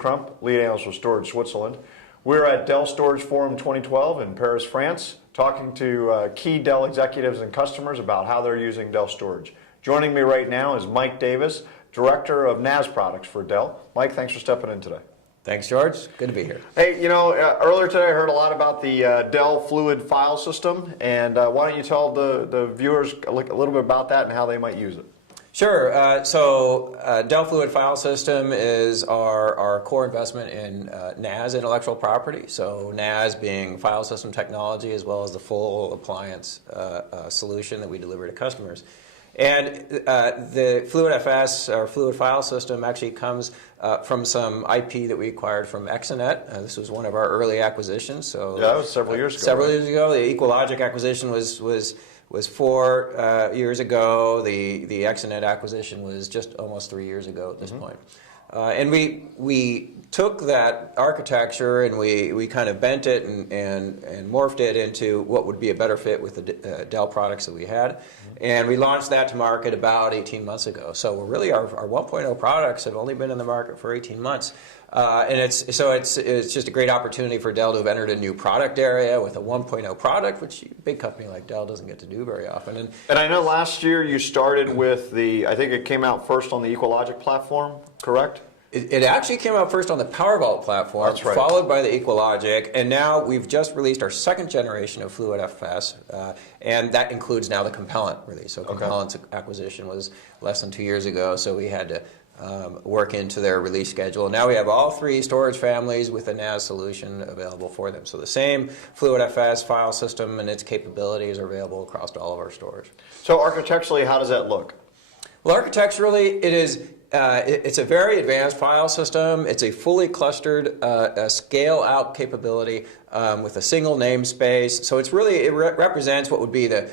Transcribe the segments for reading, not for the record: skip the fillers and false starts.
Crump, lead analyst with Storage Switzerland. We're at Dell Storage Forum 2012 in Paris, France, talking to key Dell executives and customers about how they're using Dell Storage. Joining me right now is Mike Davis, Director of NAS Products for Dell. Mike, thanks for stepping in today. Thanks, George. Good to be here. Hey, earlier today I heard a lot about the Dell Fluid File System, and why don't you tell the viewers a little bit about that and how they might use it? Sure. Dell Fluid File System is our core investment in NAS intellectual property. So NAS being file system technology as well as the full appliance solution that we deliver to customers. And the Fluid FS, or Fluid File System, actually comes from some IP that we acquired from ExaNet. This was one of our early acquisitions. So yeah, that was several years ago. Several years ago. The EqualLogic acquisition was 4 years ago. The ExaNet acquisition was just almost 3 years ago at this point. And we took that architecture and we kind of bent it and morphed it into what would be a better fit with the Dell products that we had. And we launched that to market about 18 months ago. So we're really, our 1.0 products have only been in the market for 18 months. And it's just a great opportunity for Dell to have entered a new product area with a 1.0 product, which a big company like Dell doesn't get to do very often. And I know last year you started with I think it came out first on the EqualLogic platform, correct? It actually came out first on the PowerVault platform, that's right, followed by the EqualLogic, and now we've just released our second generation of Fluid FS, and that includes now the Compellent release. So Compellent's acquisition was less than 2 years ago, so we had to work into their release schedule. Now we have all three storage families with a NAS solution available for them. So the same Fluid FS file system and its capabilities are available across all of our storage. So architecturally, how does that look? Well, architecturally, it's a very advanced file system. It's a fully clustered scale-out capability with a single namespace. So it represents what would be the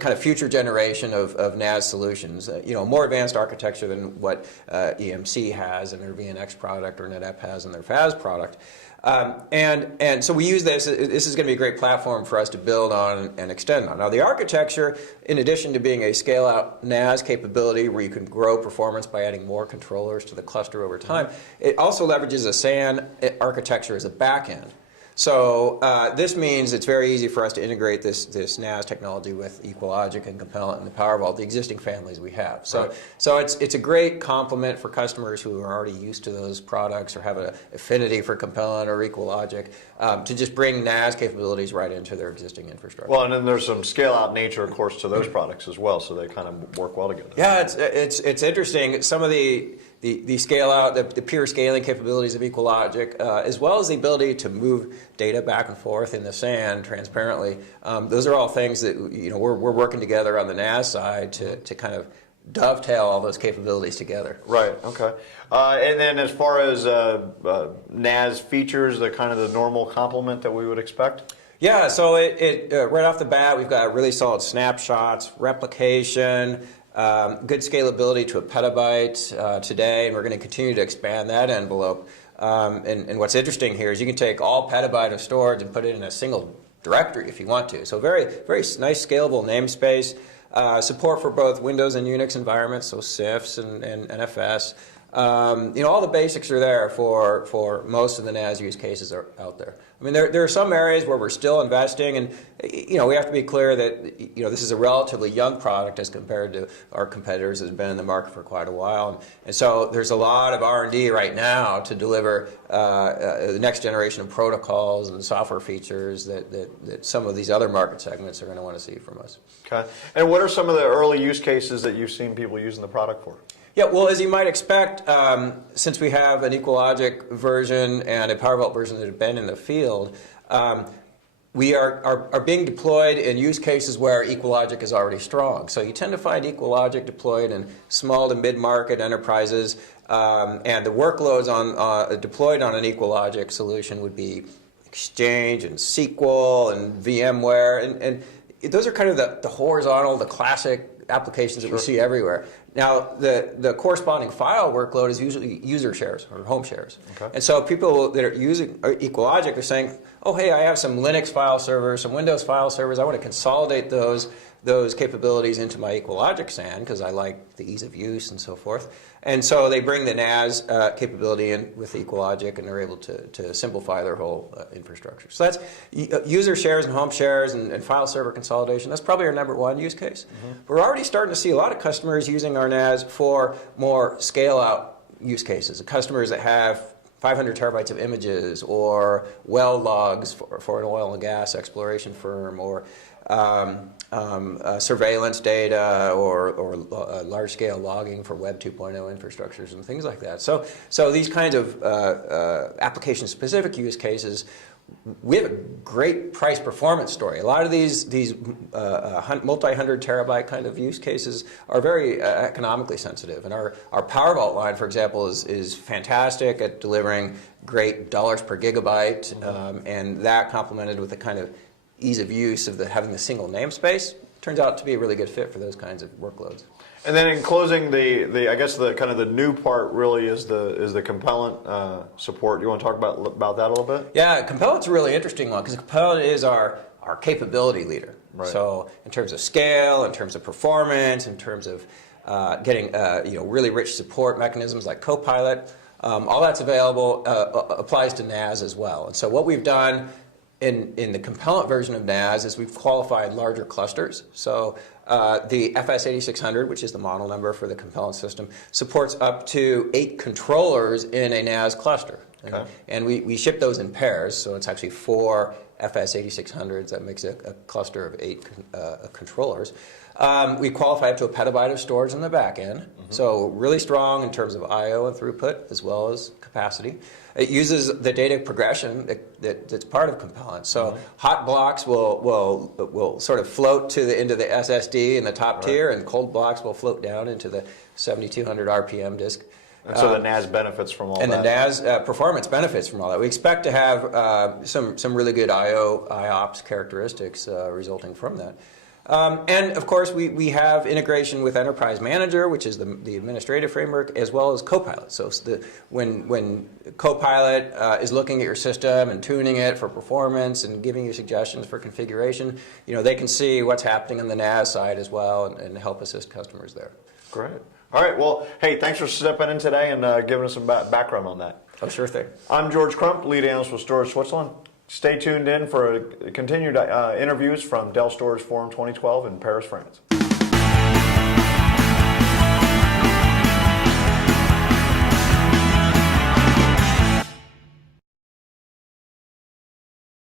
kind of future generation of NAS solutions. More advanced architecture than what EMC has in their VNX product or NetApp has in their FAS product. And so we use this. This is going to be a great platform for us to build on and extend on. Now, the architecture, in addition to being a scale-out NAS capability where you can grow performance by adding more controllers to the cluster over time, it also leverages a SAN architecture as a backend. So this means it's very easy for us to integrate this NAS technology with EqualLogic and Compellent and the PowerVault, the existing families we have. So, it's a great complement for customers who are already used to those products or have an affinity for Compellent or EqualLogic to just bring NAS capabilities right into their existing infrastructure. Well, and then there's some scale-out nature, of course, to those products as well, so they kind of work well together. Yeah, it's interesting. Some of the scale out, the pure scaling capabilities of EqualLogic, as well as the ability to move data back and forth in the SAN transparently. Those are all things that we're working together on the NAS side to kind of dovetail all those capabilities together. Right. Okay. And then as far as NAS features, the kind of the normal complement that we would expect. Yeah. So right off the bat, we've got really solid snapshots, replication. Good scalability to a petabyte today, and we're going to continue to expand that envelope. And what's interesting here is you can take all petabyte of storage and put it in a single directory if you want to. So very, very nice scalable namespace. Support for both Windows and Unix environments, so CIFS and NFS. All the basics are there for most of the NAS use cases are out there. I mean, there are some areas where we're still investing, and we have to be clear that this is a relatively young product as compared to our competitors that have been in the market for quite a while, and so there's a lot of R&D right now to deliver the next generation of protocols and software features that some of these other market segments are going to want to see from us. Okay, and what are some of the early use cases that you've seen people using the product for? Yeah, well, as you might expect, since we have an EqualLogic version and a PowerVault version that have been in the field, we are being deployed in use cases where EqualLogic is already strong. So you tend to find EqualLogic deployed in small to mid-market enterprises, and the workloads deployed on an EqualLogic solution would be Exchange and SQL and VMware, and those are kind of the horizontal, the classic applications that we see everywhere. Now, the corresponding file workload is usually user shares or home shares. Okay. And so people that are using EqualLogic are saying, oh, hey, I have some Linux file servers, some Windows file servers. I want to consolidate those capabilities into my EqualLogic SAN because I like the ease of use and so forth. And so they bring the NAS capability in with EqualLogic, and they're able to simplify their whole infrastructure. So that's user shares and home shares and file server consolidation. That's probably our #1 use case. But we're already starting to see a lot of customers using our NAS for more scale-out use cases. Customers that have 500 terabytes of images or well logs for an oil and gas exploration firm, or surveillance data, or large-scale logging for Web 2.0 infrastructures and things like that. So these kinds of application-specific use cases, we have a great price-performance story. A lot of these multi-hundred terabyte kind of use cases are very economically sensitive. And our PowerVault line, for example, is fantastic at delivering great dollars per gigabyte, and that complemented with the kind of ease of use of having the single namespace turns out to be a really good fit for those kinds of workloads. And then in closing, I guess the kind of the new part really is the Compellent support. You want to talk about that a little bit? Yeah, Compellent's a really interesting one because Compellent is our capability leader. Right. So in terms of scale, in terms of performance, in terms of getting really rich support mechanisms like Copilot, all that's available applies to NAS as well. And so what we've done in the Compellent version of NAS is we've qualified larger clusters. So the FS8600, which is the model number for the Compellent system, supports up to 8 controllers in a NAS cluster. Okay. And we ship those in pairs, so it's actually 4 FS8600s. That makes a cluster of 8 controllers. We qualify up to a petabyte of storage in the back end, so really strong in terms of I/O and throughput as well as capacity. It uses the data progression that's part of Compellent. So hot blocks will sort of float into the SSD in the top tier, and cold blocks will float down into the 7200 RPM disk. And so the NAS benefits from all that. And the NAS performance benefits from all that. We expect to have some really good IOPS characteristics resulting from that. And of course, we have integration with Enterprise Manager, which is the administrative framework, as well as Copilot. So when Copilot is looking at your system and tuning it for performance and giving you suggestions for configuration, they can see what's happening on the NAS side as well and help assist customers there. Great. All right. Well, hey, thanks for stepping in today and giving us some background on that. Oh, sure thing. I'm George Crump, lead analyst with Storage Switzerland. Stay tuned in for continued interviews from Dell Storage Forum 2012 in Paris, France.